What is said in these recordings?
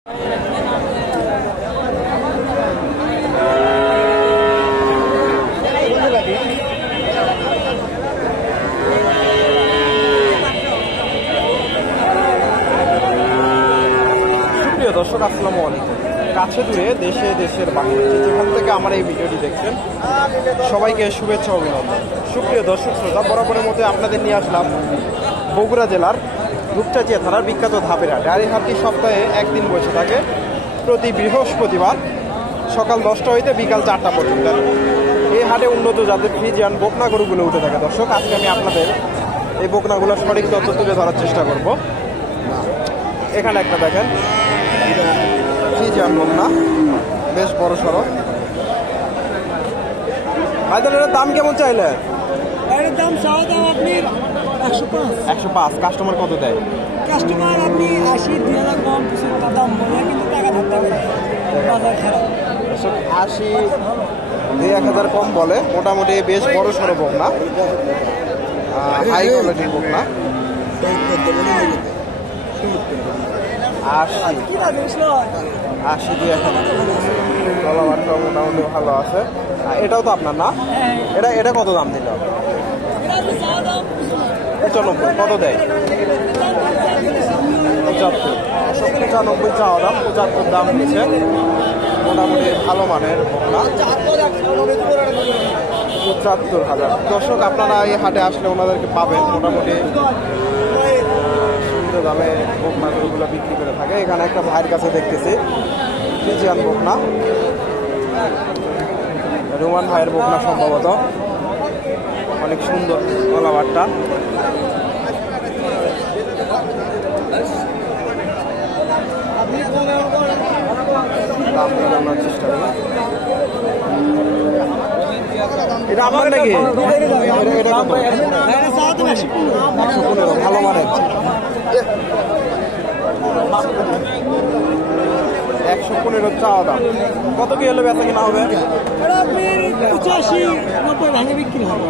দর্শক আসসালামু আলাইকুম। কাছে দূরে দেশে দেশের বাইরে যেখান থেকে আমার এই ভিডিওটি দেখছেন সবাইকে শুভেচ্ছা অভিনন্দন। সুপ্রিয় দর্শক শ্রোতা, বরাবরের মধ্যে আপনাদের নিয়ে আসলাম বগুড়া জেলার রূপচাঁচিয়া থানার বিখ্যাত ধাপের হাট। আর এই হাটটি সপ্তাহে একদিন বসে থাকে, প্রতি বৃহস্পতিবার সকাল 10টা হইতে বিকাল 4টা পর্যন্ত। এই হাটে উন্নত জাতের ফ্রিজিয়ান বকনা গরুগুলো উঠে থাকে। দর্শক, আজকে আমি আপনাদের এই বকনাগুলোর সঠিক তথ্য তুলে ধরার চেষ্টা করব। এখানে একটা দেখেন ফ্রিজিয়ান বকনা, বেশ বড় সড়ো। ভাইদের এটার দাম কেমন চাইলে? এর দাম চাওয়া দাম আপনি 105। কাস্টমার কত দেয়? কাস্টমার আপনি 80 2000 কম কিছু দাম বলে, কিন্তু টাকা ধরতে হবে, বাজার খারাপ। 80 2-1000 কম বলে। মোটামুটি বেশ বড় সড়ো বকনা, হাই কোয়ালিটির বকনা। 80 দিয়ে 1000 তলাবারটা মোটামুটি ভালো আছে। এটাও তো আপনার না? এটা কত দাম দিল? 95। কত দেয়? 95 চাওয়া দাম, 75 দাম দিচ্ছে। মোটামুটি ভালো মানের বকনা, 75,000। দর্শক, আপনারা এই হাটে আসলে ওনাদেরকে পাবেন মোটামুটি সুন্দর দামে বকনা গরুগুলো বিক্রি করে থাকে। এখানে একটা ভাইয়ের কাছে দেখতেছি ফ্রিজিয়ান বকনা, রোমান ভাইয়ের বকনা সম্ভবত, অনেক সুন্দর গলাবারটা। দাম জানার চেষ্টা করি। এটা আমার নাকি? এটা কত? 115। ভালো মানের 115 চাওয়া দাম। কত কি হলে বেচা কিনা হবে? 85-90 ভাঙে বিক্রি হবে।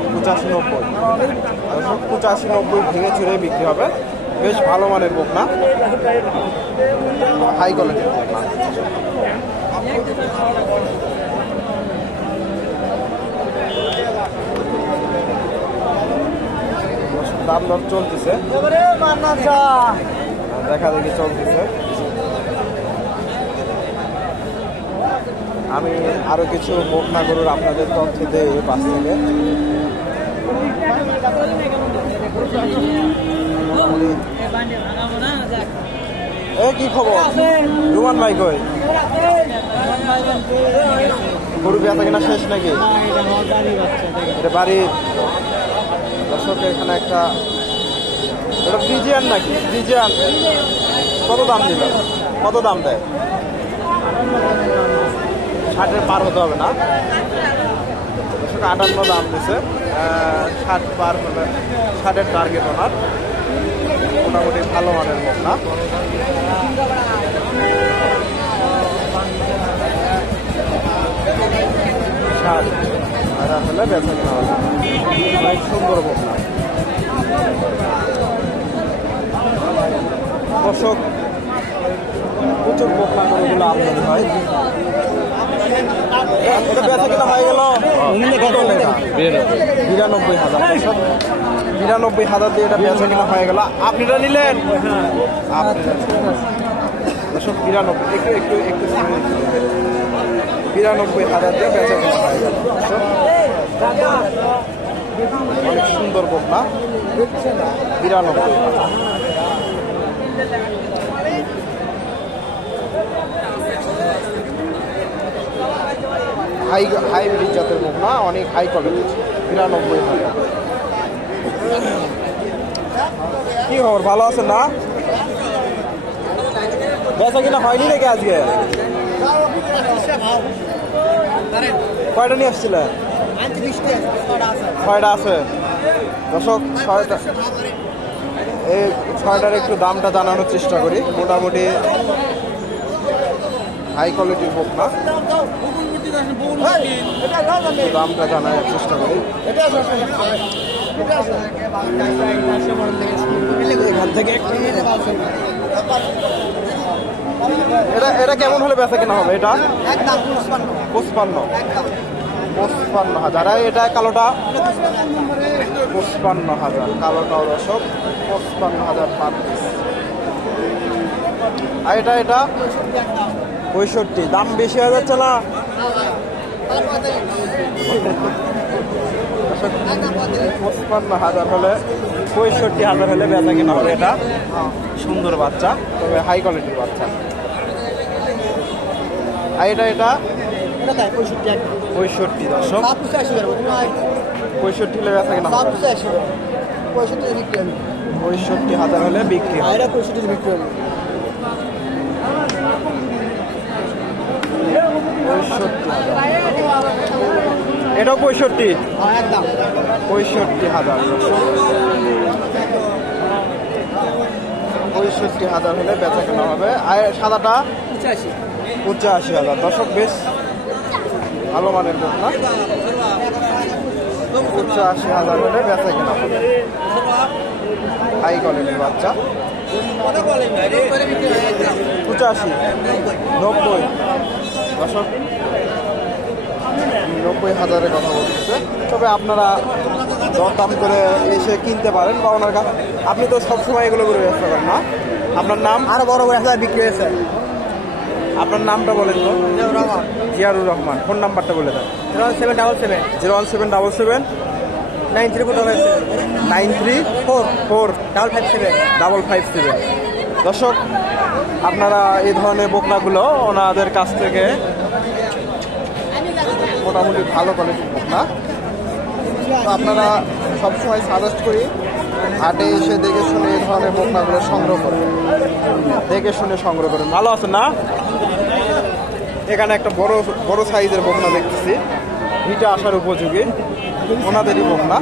85-90 ভেঙে চুরে বিক্রি হবে। বেশ ভালো মানের বকনা, হাই কোয়ালিটির বকনা। দাম দর চলতেছে, দেখা দেখি চলতেছে। আমি আরো কিছু বকনা গরুর আপনাদের তথ্য দেই পাশ থেকে। কি খবর রুমান ভাই? কই গরু বেচা কিনা শেষ নাকি? এটা বাড়ির। দর্শক, এখানে একটা, এটা ফ্রিজিয়ান নাকি? ফ্রিজিয়ান কত দাম দিল? কত দাম দেয়? 60-এর পার হতে হবে না? দর্শক, 58 দাম দিছে। 60 পার হলে 60-এর টার্গেট ওনার। মোটামুটি ভালো মানের বকনা। আসলে বেচা কিনা হবে, অনেক সুন্দর বকনা। দর্শক, প্রচুর বকনা গরুগুলো আমদানি হয়। এটা বেচা কিনা হয়ে গেল 92,000। 92,000 দিয়ে এটা বেচা কিনা হয়ে গেল। আপনি এটা নিলেন? দর্শক, 92 একটু 92,000 দিয়ে বেচা কিনা হয়ে গেল। অনেক সুন্দর বকনা, 92,000। হাইব্রিড জাতের বকনা, অনেক হাই কোয়ালিটি। 92,000। কি খবর, ভালো আছেন না? বেচা কিনা হয়নি নাকি আজকে? কয়টা নিয়ে আসছিলেন? 6টা আছে। দর্শক, 6টা, এই 6টার একটু দামটা জানানোর চেষ্টা করি। মোটামুটি হাই কোয়ালিটির বকনা, দামটা জানার চেষ্টা করি। এখান থেকে এটা এটা কেমন হলে বেচা কেনা হবে? এটা একদম 55 একদম 55,000। আর এটা কালোটা 55,000। কালোটাও দর্শক 55,000 পার পিস। আর এটা 65। দাম বেশি হয়ে যাচ্ছে না? 55,000 হলে 65,000 হলে বেচা কিনা হবে। এটা সুন্দর বাচ্চা, তবে হাই কোয়ালিটির বাচ্চা। আর এটা এটা তাই 65 একদম 65 দর্শক। 85 এর মধ্যে নয় 65 হলে বেচা কিনা হবে। 85 65 বিক্রি হবে 65,000 হলে বিক্রি আর হবে। এটা 65 বিক্রি হবে 65,000। এটাও 65। হ্যাঁ একদম 65,000 65,000 হলে বেচা কেনা হবে। আর সাদাটা 85 85,000 দর্শক। বেশ ভালো মানের বোক না? 85,000 হলে বেচা কেনা হবে। হাই কোয়ালিটির বাচ্চা। 85 90 দর্শক 90,000-এর কথা বলতেছে। তবে আপনারা দরদাম করে এসে কিনতে পারেন বা ওনার কাছে। আপনি তো সবসময় এগুলো করে ব্যবসা করেন না? আপনার নাম? আরো বড় বড় একটা বিক্রি হয়েছে আপনার নামটা বলেন তো? জিয়ারুর রহমান। ফোন নাম্বারটা বলে দেন। 01777 01777 93457 934 557 557। দর্শক আপনারা এই ধরনের বকনাগুলো ওনাদের কাছ থেকে মোটামুটি ভালো কোয়ালিটির বকনা। তো আপনারা সবসময় সাজেস্ট করি হাটে এসে দেখে শুনে এই ধরনের বকনাগুলো সংগ্রহ করবেন, দেখে শুনে সংগ্রহ করবেন। ভালো আছেন না? এখানে একটা বড় বড় সাইজের বকনা দেখতেছি, হিটে আসার উপযোগী ওনাদেরই বকনা।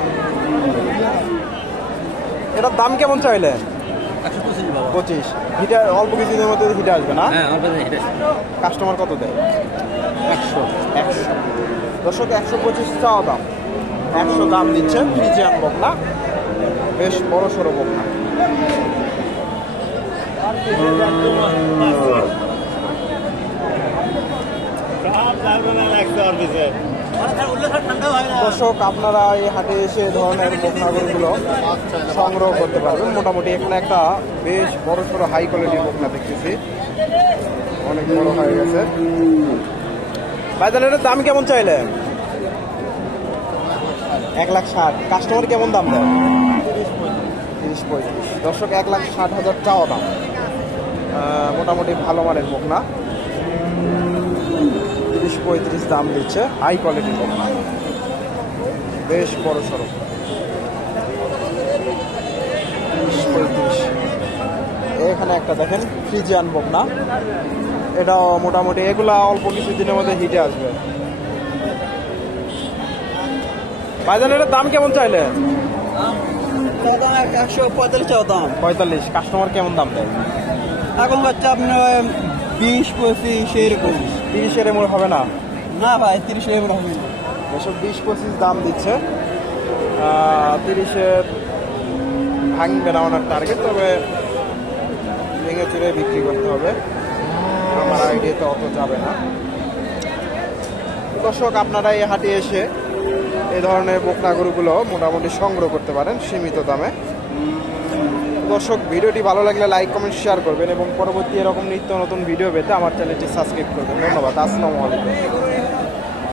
এটার দাম কেমন চাইলে? 25। হিটে অল্প কিছুদিনের মধ্যে হিটে আসবে না? কাস্টমার কত দেয়? 100। দর্শক 125 চাওয়া দাম, 100 দাম দিচ্ছে। ফ্রিজিয়ান বকনা, বেশ বড় সড়ো বকনা। দর্শক আপনারা এই হাটে এসে এই ধরনের বকনাগুলো সংগ্রহ করতে পারবেন। মোটামুটি এখানে একটা বেশ বড় সড়ো হাই কোয়ালিটির বকনা দেখতেছি, অনেক বড় হয়ে গেছে। ভাইজান এটার দাম কেমন চাইলে? 1,60,000। কাস্টমার কেমন দাম দেয়? 30-35। দর্শক 1,60,000 চাওয়া দাম। মোটামুটি ভালো মানের বকনা, 30-35 দাম দিচ্ছে। হাই কোয়ালিটির বকনা, বেশ বড় সড়ো। 30-35। এখানে একটা দেখেন ফ্রিজিয়ান বকনা, এটাও মোটামুটি এগুলা অল্প কিছুদিনের মধ্যে হিটে আসবে। ভাইজান এটার দাম কেমন চাইলে? 145 চাও দাম 45। কাস্টমার কেমন দাম দেয়? এখন হচ্ছে আপনার 20-25 এরকম। 30-এর এমন হবে না? না ভাই 30 এরকম হবে না। এসব 20-25 দাম দিচ্ছে। 30-এর ভাঙবে না ওনার টার্গেট, তবে ভেঙে চুরে বিক্রি করতে হবে। আমার আইডিয়াতে অত যাবে না। দর্শক আপনারা এই হাটে এসে এই ধরনের বকনা গরুগুলো মোটামুটি সংগ্রহ করতে পারেন সীমিত দামে। দর্শক ভিডিওটি ভালো লাগলে লাইক কমেন্ট শেয়ার করবেন এবং পরবর্তী এরকম নিত্য নতুন ভিডিও পেতে আমার চ্যানেলটি সাবস্ক্রাইব করবেন। ধন্যবাদ। আসসালামু আলাইকুম।